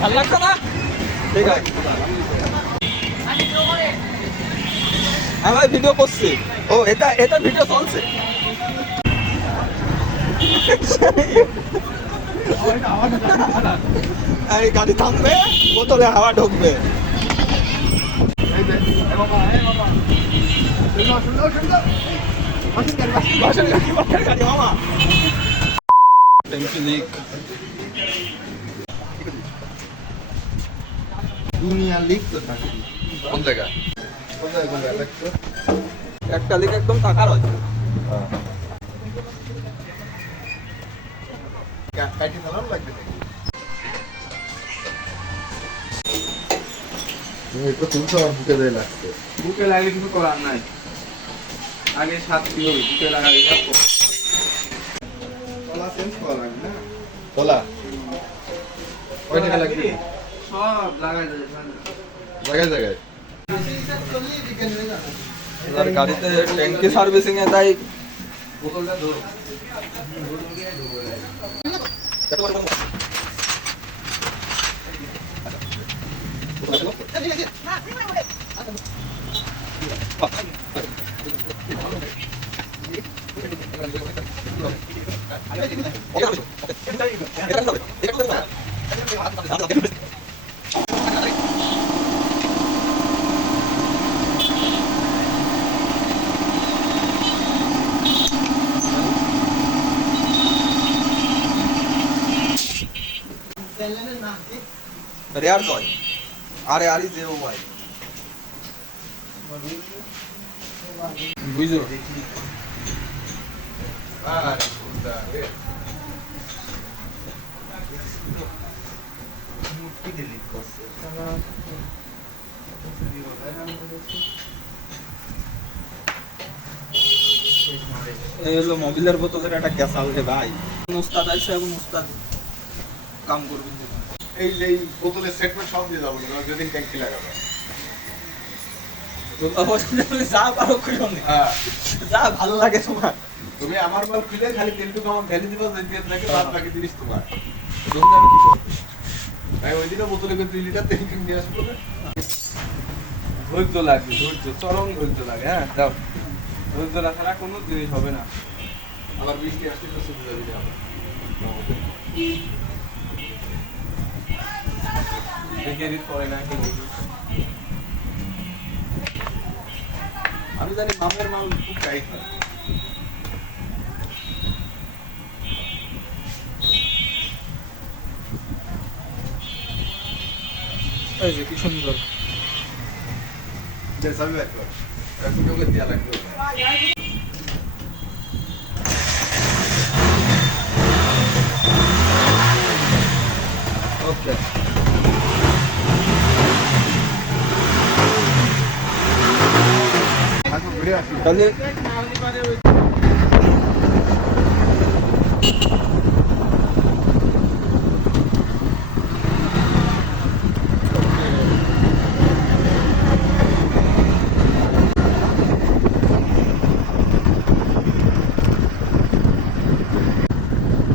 ভালো লাগছে না? ঠিক আছে। হ্যাঁ ভাই ভিডিও করছি। ও এটা ভিডিও চলছে। এই গাড়ি থামবে, বোতলে হাওয়া ঢুকবে। গাড়ি মামা ট্যাঙ্কি লিক। দুনিয়া লিক তো থাকে কোন জায়গা? কোন জায়গায় দেখছো একটা লিক একদম টাকার হয়। কাটি নাম লাগবে নাকি একটু তুলছো বুকে দেয় লাগছে বুকে লাগলে কিছু করার নাই। আগে সাত কি হবে বুকে লাগালে যাবো। কলা চেঞ্জ করা লাগবে না কলা কয় টাকা লাগবে সব লাগাই দেবে জায়গায় জায়গায় আর গাড়িতে ট্যাঙ্কি সার্ভিসিং এ তাই বোতলটা ধরো। রেয়ার জয় আরে আরে যে ও ভাই বুঝো আর সুন্দর রে মুক্তি ডিলিট করছে এই হলো মোবিলের বোতলের একটা গ্যাসাল রে ভাই। উস্তাদ আইছে এবং উস্তাদ কাম করবে। এই যে এই বোতলের সেটমেন্ট সব দিয়ে যাবো না যেদিন ট্যাঙ্কি লাগাবে যা পারো করো না। যা ভালো লাগে তোমার। তুমি আমার মাল খুলে খালি তেলটুকু আমার ভ্যালি দিবা দিয়ে নাকি বাদ বাকি জিনিস তোমার জন্য আমি কি করব ভাই ওই দিনও বোতলে করে 2 লিটার তেল কিনে নিয়ে আসবো না ধৈর্য লাগবে, ধৈর্য চরম ধৈর্য লাগে। হ্যাঁ দাও, ধৈর্য না ছাড়া কোনো জিনিস হবে না। আবার বৃষ্টি আসলে তো সুবিধা দিতে হবে দেখে দিত পরে না কি বলবো। আমি জানি মামের মাল খুব টাইট হয় এই যে কি সুন্দর যে সবই একবার এখন তোকে দেয়া লাগবে ওকে এখন ঘুরে আসি তাহলে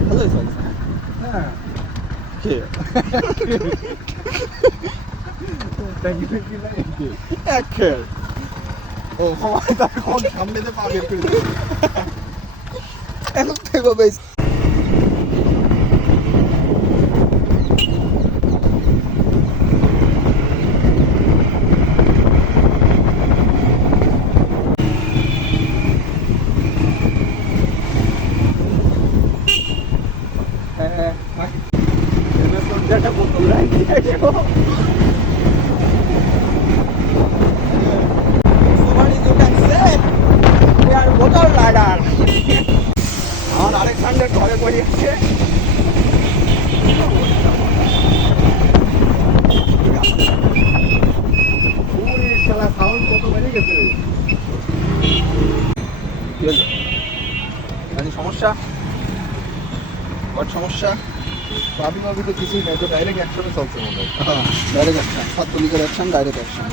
ভালো চলছে। হ্যাঁ কে ট্যাঙ্কি ট্যাঙ্কি নাই এক খেল ও হয় তার কোন সামনে যে পা বের করে দিবে এখন থেকে বেশ একটা বোতল রাখি Somebody you can say we are bottle rider. আমার আলেকজান্ডার ঘরে পড়ে আছে ওরে শালা সাউন্ড কত বেড়ে গেছে মানে সমস্যা সমস্যা ভাবি ভাবি তো কিছুই নাই তো ডাইরেক্ট অ্যাকশনে চলছে মনে হয় হ্যাঁ ডাইরেক্ট অ্যাকশন ছাত্রলীগের অ্যাকশন ডাইরেক্ট অ্যাকশন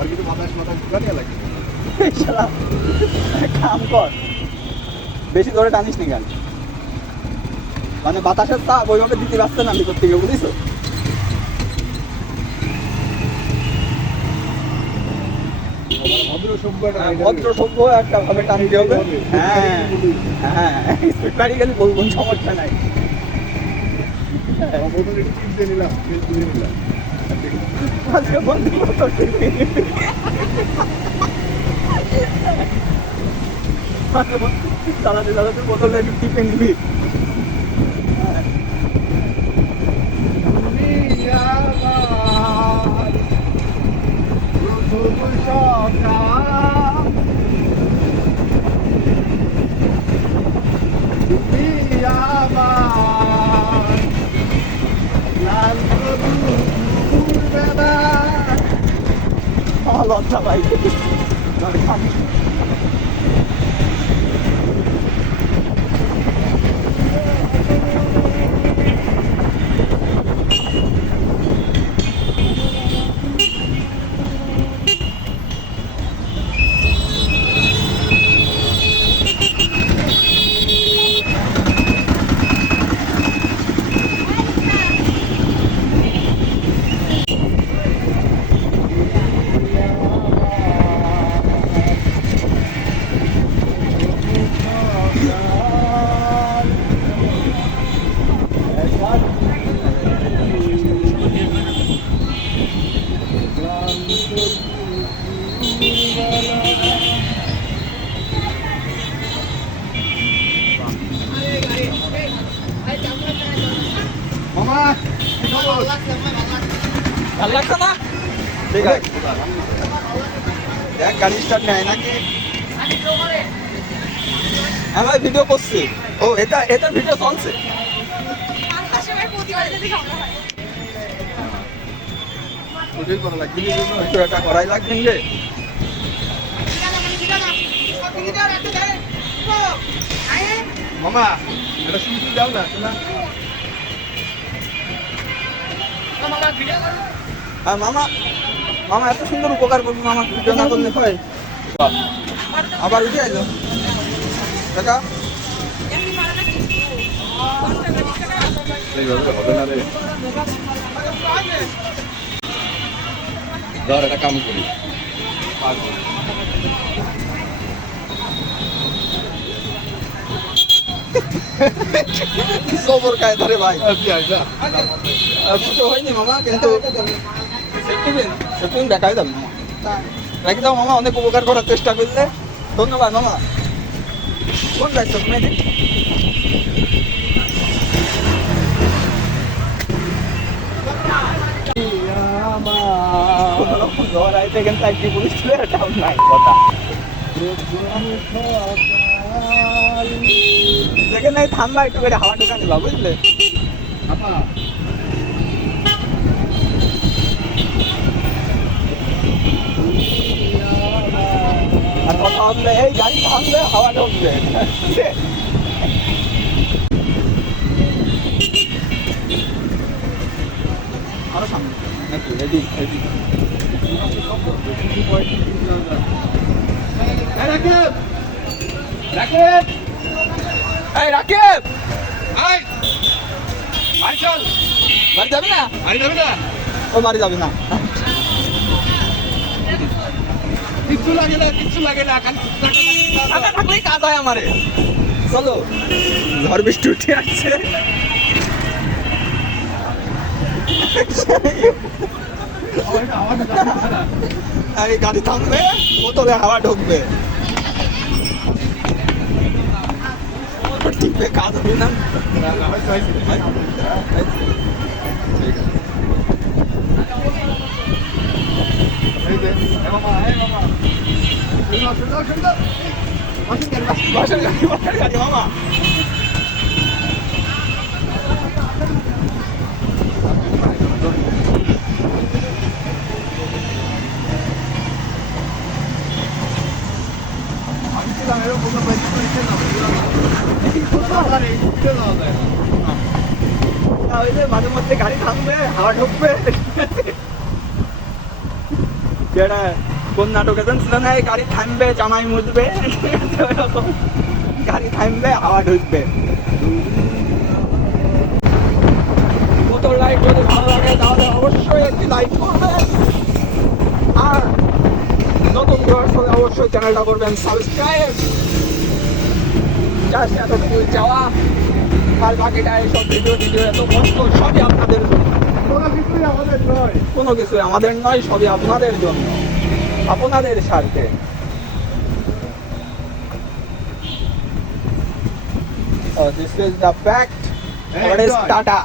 আমার কিন্তু বাতাস মাথা ঢুকানিয়া লাগে। এই শালা, এক কাম কর, বেশি ধরে টানিস নি কেন? মানে বাতাসের তাপ ওইভাবে দিতে পারছে না ভিতর থেকে, বুঝিস? ভদ্র সভ্য একটা ভদ্র সভ্য একটা ভাবে টানতে হবে। হ্যাঁ হ্যাঁ, স্পিড বাড়ি গেলে বলবো, সমস্যা নাই। বোতল একটু চিপ দিয়ে নিলাম, চিপ দিয়ে নিলাম। আজকে বন্ধু বোতল টিপে নিবি। চালাতে চালাতে বোতলে একটু টিপে নিবি। তুমি আমার প্রথম সকাল, তুমি আমার ক্লান্ত দুপুরবেলা। আমার লজ্জা পাই। মামা ভাল লাগছে না? ঠিক আছে, দেখ গাড়ি স্টার্ট নেয় নাকি। আমার ভিডিও করছি। ও, এটা ভিডিও চলছে। ওটাই করা লাগবে। একটু একটা করাই লাগবে রে। মামা এটা শুনতে দাও না শোনা। আর মামা, মামা এত সুন্দর উপকার করবো, মামা ভিডিও না করলে হয়? আবার উঠে আইলো দেখা। এইভাবে হবে না রে। ধর একটা কাম করি। সবর খায় ধরে ভাই। আচ্ছা আচ্ছা দুটো হয়নি মামা, কিন্তু সেফটিপিন দেখাই যাবে মামা। রাখি দাও মামা, অনেক উপকার করার চেষ্টা করলে। ধন্যবাদ মামা। কোন দায়িত্ব তুমি? ঘর আইতে কিন্তু একটি পুলিশ ছিল, এটাও নাই কথা। সেখানে ঠান্ডা একটু করে হাওয়া ঢুকা নিবা, বুঝলে? আপা আর কথা হচ্ছে এই গাড়ি থামলে হাওয়া ঢুকবে। আরো সামনে নাকি? Ready ready. রাকিব রাকিব এই রাকিব, আই আই চল। বাড়ি যাবি না? আই যাবে না, ও বাড়ি যাবি না। কিচ্ছু লাগে না, কিচ্ছু লাগে না, খালি টাকা থাকলেই কাজ হয় আমারে। চলো, ঝড় বৃষ্টি উঠে আসছে। এই গাড়ি থামবে, বোতলে হাওয়া ঢুকবে। টিপে কাজ হবে না। বাসের গাড়ি মামা। মাঝে মধ্যে গাড়ি থামবে, হাওয়া ঢুকবে। যেটা কোন নাটকে যেন ছিল না, এই গাড়ি থামবে জামাই মুছবে, ওরকম গাড়ি থামবে হাওয়া ঢুকবে। মোটর লাইট যদি ভালো লাগে তাহলে অবশ্যই একটি লাইক করবেন, আর নতুন ভিউয়ার্স হলে অবশ্যই চ্যানেলটা করবেন সাবস্ক্রাইব। জাস্ট এতটুকু চাওয়া, আর বাকিটা এইসব ভিডিও এত কষ্ট সবই আপনাদের জন্য। কোনো কিছুই আমাদের নয়। কোনো কিছু আমাদের নয়, সবই আপনাদের জন্য, আপনাদের স্বার্থে। This is the fact. What is Enjoy. Tata?